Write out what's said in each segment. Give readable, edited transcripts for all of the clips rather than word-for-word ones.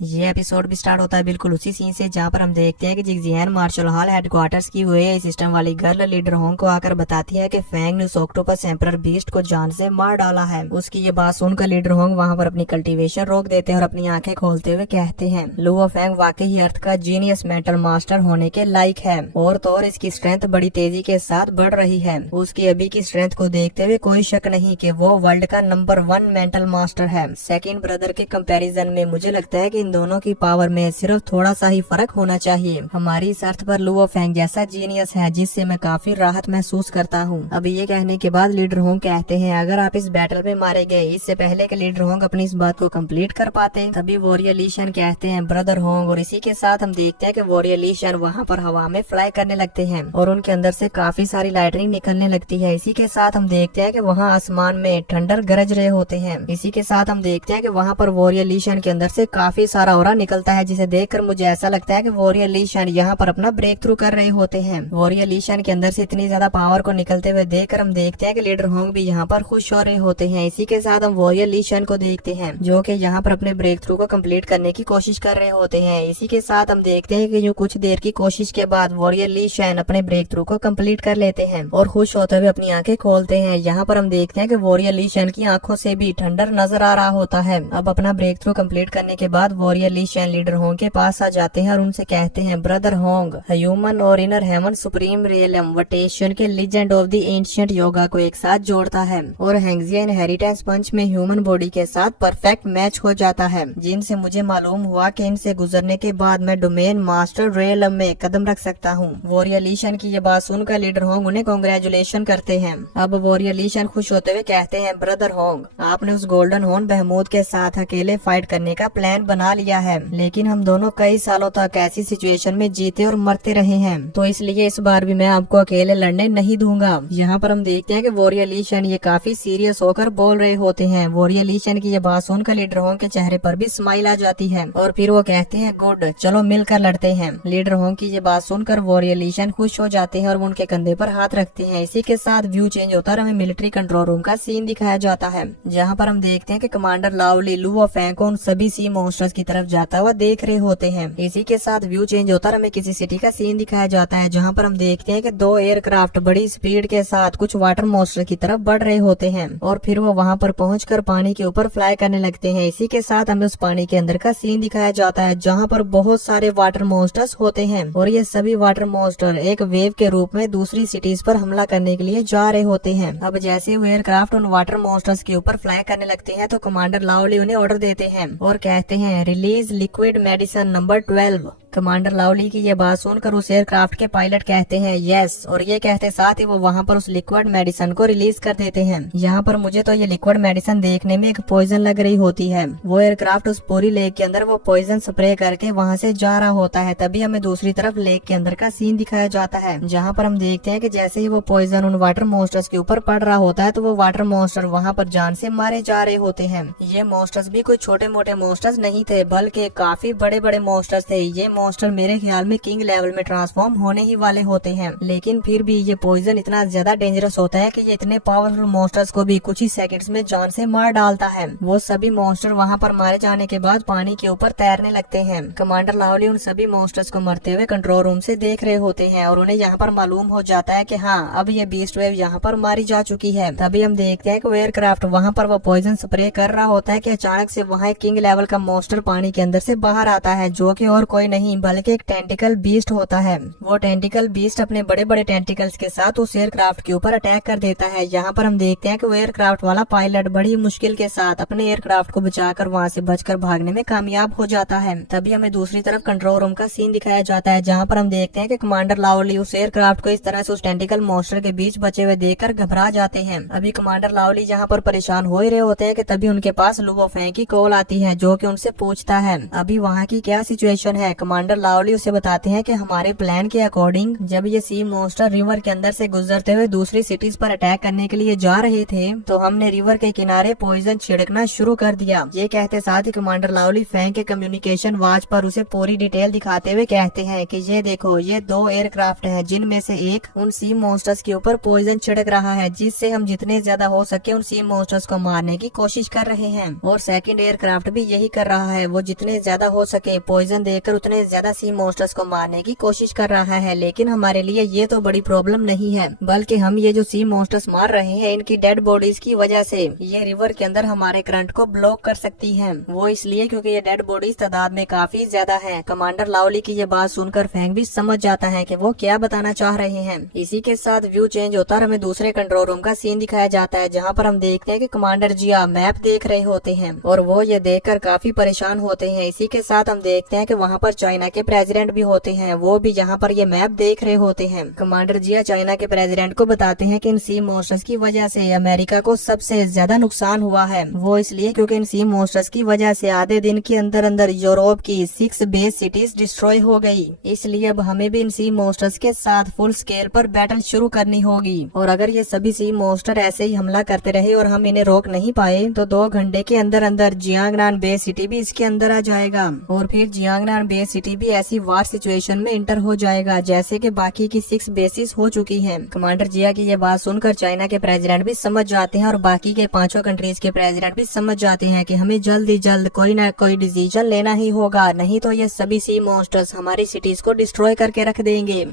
ये एपिसोड भी स्टार्ट होता है बिल्कुल उसी सीन से जहाँ पर हम देखते हैं कि जिगजियान मार्शल हॉल हेडक्वार्टर्स की हुए सिस्टम वाली गर्ल लीडर होंग को आकर बताती है कि फैंग ने उस ऑक्टोपस एम्परर बीस्ट को जान से मार डाला है। उसकी ये बात सुनकर लीडर होंग वहाँ पर अपनी कल्टीवेशन रोक देते हैं और अपनी आंखें खोलते हुए कहते हैं लुओ फैंग वाकई ही अर्थ का जीनियस मेंटल मास्टर होने के लायक है और तो और इसकी स्ट्रेंथ बड़ी तेजी के साथ बढ़ रही है। उसकी अभी की स्ट्रेंथ को देखते हुए कोई शक नहीं कि वो वर्ल्ड का नंबर 1 मेंटल मास्टर है। सेकंड ब्रदर के कंपैरिजन में मुझे लगता है कि इन दोनों की पावर में सिर्फ थोड़ा सा ही फर्क होना चाहिए। हमारी इस अर्थ पर लुओ फैंग जैसा जीनियस है जिससे मैं काफी राहत महसूस करता हूँ। अब ये कहने के बाद लीडर होंग कहते हैं अगर आप इस बैटल में मारे गए इससे पहले कि लीडर होंग अपनी इस बात को कंप्लीट कर पाते तभी वॉरियर ली शन कहते हैं ब्रदर होंग, और इसी के साथ हम देखते हैं कि वॉरियर ली शन वहाँ पर हवा में फ्लाई करने लगते हैं और उनके अंदर से काफी सारी लाइटनिंग निकलने लगती है। इसी के साथ हम देखते हैं कि वहाँ आसमान में थंडर गरज रहे होते हैं। इसी के साथ हम देखते हैं कि वहाँ पर वॉरियर ली शन के अंदर से काफी सारा ऑरा निकलता है जिसे देखकर मुझे ऐसा लगता है कि वॉरियर ली शन यहाँ पर अपना ब्रेक थ्रू कर रहे होते हैं। वॉरियर ली शन के अंदर से इतनी ज्यादा पावर को निकलते हुए देखकर हम देखते हैं कि लीडर होंग भी यहाँ पर खुश हो रहे होते हैं। इसी के साथ हम वॉरियर ली शन को देखते हैं जो कि यहाँ पर अपने ब्रेक थ्रू को कंप्लीट करने की कोशिश कर रहे होते हैं। इसी के साथ हम देखते हैं कि जो कुछ देर की कोशिश के बाद वॉरियर ली शन अपने ब्रेक थ्रू को कंप्लीट कर लेते हैं और खुश होते हुए अपनी आंखें खोलते हैं। यहाँ पर हम देखते हैं कि वॉरियर ली शन की आंखों से भी ठंडर नजर आ रहा होता है। अब अपना ब्रेक थ्रू कंप्लीट करने के बाद वॉरियर ली शन लीडर होंग के पास आ जाते हैं और उनसे कहते हैं ब्रदर होंग, ह्यूमन और इनर हेवन सुप्रीम रियलम वटेशन के legend of the ancient yoga को एक साथ जोड़ता है और हेंगजिया इनहेरिटेंस पंच में ह्यूमन बॉडी के साथ परफेक्ट मैच हो जाता है, जिनसे मुझे मालूम हुआ कि इनसे गुजरने के बाद मैं डोमेन मास्टर रियलम में कदम रख सकता हूँ। वॉरियर ली शन की ये बात सुनकर लीडर होंग उन्हें कांग्रेचुलेशन करते हैं। अब वॉरियर ली शन खुश होते हुए कहते हैं ब्रदर होंग, आपने उस गोल्डन हॉर्न बहमूद के साथ अकेले फाइट करने का प्लान बना लिया है, लेकिन हम दोनों कई सालों तक ऐसी सिचुएशन में जीते और मरते रहे हैं, तो इसलिए इस बार भी मैं आपको अकेले लड़ने नहीं दूंगा। यहाँ पर हम देखते हैं कि वॉरियर ली शन ये काफी सीरियस होकर बोल रहे होते हैं। वॉरियर ली शन की ये बात सुनकर लीडर होंग के चेहरे पर भी स्माइल आ जाती है और फिर वो कहते हैं गुड, चलो मिलकर लड़ते हैं। लीडर होंग की ये बात सुनकर वॉरियर ली शन खुश हो जाते हैं और वो उनके कंधे पर हाथ रखते हैं। इसी के साथ व्यू चेंज होता है और हमें मिलिट्री कंट्रोल रूम का सीन दिखाया जाता है जहाँ पर हम देखते हैं कि कमांडर लावली लुओ फैंग को उन सभी सी मॉन्स्टर्स की तरफ जाता हुआ देख रहे होते हैं। इसी के साथ व्यू चेंज होता है, हमें किसी सिटी का सीन दिखाया जाता है जहाँ पर हम देखते हैं कि 2 एयरक्राफ्ट बड़ी स्पीड के साथ कुछ वाटर मॉन्स्टर की तरफ बढ़ रहे होते हैं और फिर वो वहाँ पर पहुंचकर पानी के ऊपर फ्लाई करने लगते हैं। इसी के साथ हमें उस पानी के अंदर का सीन दिखाया जाता है जहाँ पर बहुत सारे वाटर मॉन्स्टर्स होते हैं और ये सभी वाटर मॉन्स्टर एक वेव के रूप में दूसरी सिटीज पर हमला करने के लिए जा रहे होते हैं। अब जैसे वो एयरक्राफ्ट उन वाटर मॉन्स्टर्स के ऊपर फ्लाई करने लगते हैं तो कमांडर लावली उन्हें ऑर्डर देते हैं और कहते हैं release liquid medicine number 12। Commander लावली की ये बात सुनकर उस एयरक्राफ्ट के पायलट कहते हैं यस, और ये कहते साथ ही वो वहाँ पर उस लिक्विड मेडिसिन को रिलीज कर देते हैं। यहाँ पर मुझे तो ये लिक्विड मेडिसिन देखने में एक पॉइजन लग रही होती है। वो एयरक्राफ्ट उस पूरी लेक के अंदर वो पॉइजन स्प्रे करके वहाँ से जा रहा होता है। तभी हमें दूसरी तरफ लेक के अंदर का सीन दिखाया जाता है जहाँ पर हम देखते हैं कि जैसे ही वो पॉइजन उन वाटर मॉन्स्टर्स के ऊपर पड़ रहा होता है तो वो वाटर मॉन्स्टर वहाँ पर जान से मारे जा रहे होते हैं। ये मॉन्स्टर्स भी कोई छोटे मोटे मॉन्स्टर्स नहीं थे बल्कि काफी बड़े बड़े मॉन्स्टर्स थे। ये मॉन्स्टर मेरे ख्याल में किंग लेवल में ट्रांसफॉर्म होने ही वाले होते हैं, लेकिन फिर भी ये पॉइजन इतना ज्यादा डेंजरस होता है कि ये इतने पावरफुल मॉन्स्टर्स को भी कुछ ही सेकंड्स में जान से मार डालता है। वो सभी मॉन्स्टर वहाँ पर मारे जाने के बाद पानी के ऊपर तैरने लगते हैं। कमांडर लावली उन सभी मॉन्स्टर्स को मरते हुए कंट्रोल रूम से देख रहे होते हैं और उन्हें यहाँ पर मालूम हो जाता है कि हाँ, अब ये बीस्ट वेव यहाँ पर मारी जा चुकी है। तभी हम देखते हैं कि एयरक्राफ्ट वहाँ पर वो पॉइजन स्प्रे कर रहा होता है कि अचानक से वहाँ एक किंग लेवल का मॉन्स्टर पानी के अंदर से बाहर आता है जो कि और कोई नहीं बल्कि एक टेंटिकल बीस्ट होता है। वो टेंटिकल बीस्ट अपने बड़े बड़े टेंटिकल्स के साथ उस एयरक्राफ्ट के ऊपर अटैक कर देता है। यहाँ पर हम देखते हैं कि वो एयरक्राफ्ट वाला पायलट बड़ी मुश्किल के साथ अपने एयरक्राफ्ट को बचाकर वहाँ से बचकर भागने में कामयाब हो जाता है। तभी हमें दूसरी तरफ कंट्रोल रूम का सीन दिखाया जाता है जहाँ पर हम देखते हैं कि कमांडर लावली उस एयरक्राफ्ट को इस तरह से उस टेंटिकल मॉन्स्टर के बीच बचे हुए देखकर घबरा जाते हैं। अभी कमांडर लावली जहाँ पर परेशान हो ही रहे होते हैं कि तभी उनके पास लुओ फैंग की कॉल आती है जो कि उनसे पूछता है अभी वहाँ की क्या सिचुएशन है। कमांडर कमांडर लावली उसे बताते हैं कि हमारे प्लान के अकॉर्डिंग जब ये सी मॉन्स्टर रिवर के अंदर से गुजरते हुए दूसरी सिटीज पर अटैक करने के लिए जा रहे थे तो हमने रिवर के किनारे पॉइजन छिड़कना शुरू कर दिया। ये कहते साथ ही कमांडर लावली फैंग के कम्युनिकेशन वॉच पर उसे पूरी डिटेल दिखाते हुए कहते हैं कि ये देखो, ये 2 एयरक्राफ्ट हैं जिनमें से एक उन सी मॉन्स्टर्स के ऊपर पॉइजन छिड़क रहा है, जिससे हम जितने ज्यादा हो सके उन सी मॉन्स्टर्स को मारने की कोशिश कर रहे हैं। और सेकंड एयरक्राफ्ट भी यही कर रहा है, वो जितने ज्यादा हो सके पॉइजन देकर उतने ज्यादा सी मॉन्स्टर्स को मारने की कोशिश कर रहा है। लेकिन हमारे लिए ये तो बड़ी प्रॉब्लम नहीं है, बल्कि हम ये जो सी मॉन्स्टर्स मार रहे हैं इनकी डेड बॉडीज की वजह से ये रिवर के अंदर हमारे करंट को ब्लॉक कर सकती है। वो इसलिए क्योंकि ये डेड बॉडीज तादाद में काफी ज्यादा है। कमांडर लावली की ये बात सुनकर फैंग भी समझ जाता है कि वो क्या बताना चाह रहे हैं। इसी के साथ व्यू चेंज होता है, हमें दूसरे कंट्रोल रूम का सीन दिखाया जाता है जहाँ पर हम देखते हैं कि कमांडर जिया मैप देख रहे होते हैं और वो ये देखकर काफी परेशान होते हैं। इसी के साथ हम देखते हैं कि वहाँ पर चाइना के प्रेसिडेंट भी होते हैं, वो भी यहाँ पर ये मैप देख रहे होते हैं। कमांडर जिया चाइना के प्रेसिडेंट को बताते हैं कि इन सी मॉन्स्टर्स की वजह से अमेरिका को सबसे ज्यादा नुकसान हुआ है। वो इसलिए क्योंकि इन सी मॉन्स्टर्स की वजह से आधे दिन के अंदर अंदर यूरोप की 6 बेस सिटीज डिस्ट्रॉय हो गई। इसलिए अब हमें भी इन सी मॉन्स्टर्स के साथ फुल स्केल पर बैटल शुरू करनी होगी। और अगर ये सभी सी मॉन्स्टर ऐसे ही हमला करते रहे और हम इन्हें रोक नहीं पाए तो 2 घंटे के अंदर अंदर जियांगनान बेस सिटी भी इसके अंदर आ जाएगा और फिर जियांगनान बेस सिटी भी ऐसी वार सिचुएशन में इंटर हो जाएगा जैसे कि बाकी की 6 बेसिस हो चुकी हैं। कमांडर जिया की ये बात सुनकर चाइना के प्रेसिडेंट भी समझ जाते हैं और बाकी के 5 कंट्रीज के प्रेसिडेंट भी समझ जाते हैं कि हमें जल्द ही जल्द कोई ना कोई डिसीजन लेना ही होगा, नहीं तो ये सभी सी मॉन्स्टर्स हमारी सिटीज को डिस्ट्रॉय करके रख देंगे।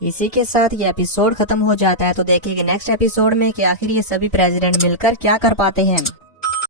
इसी के साथ ये एपिसोड खत्म हो जाता है। तो देखिए नेक्स्ट एपिसोड में कि आखिर ये सभी प्रेसिडेंट मिलकर क्या कर पाते हैं।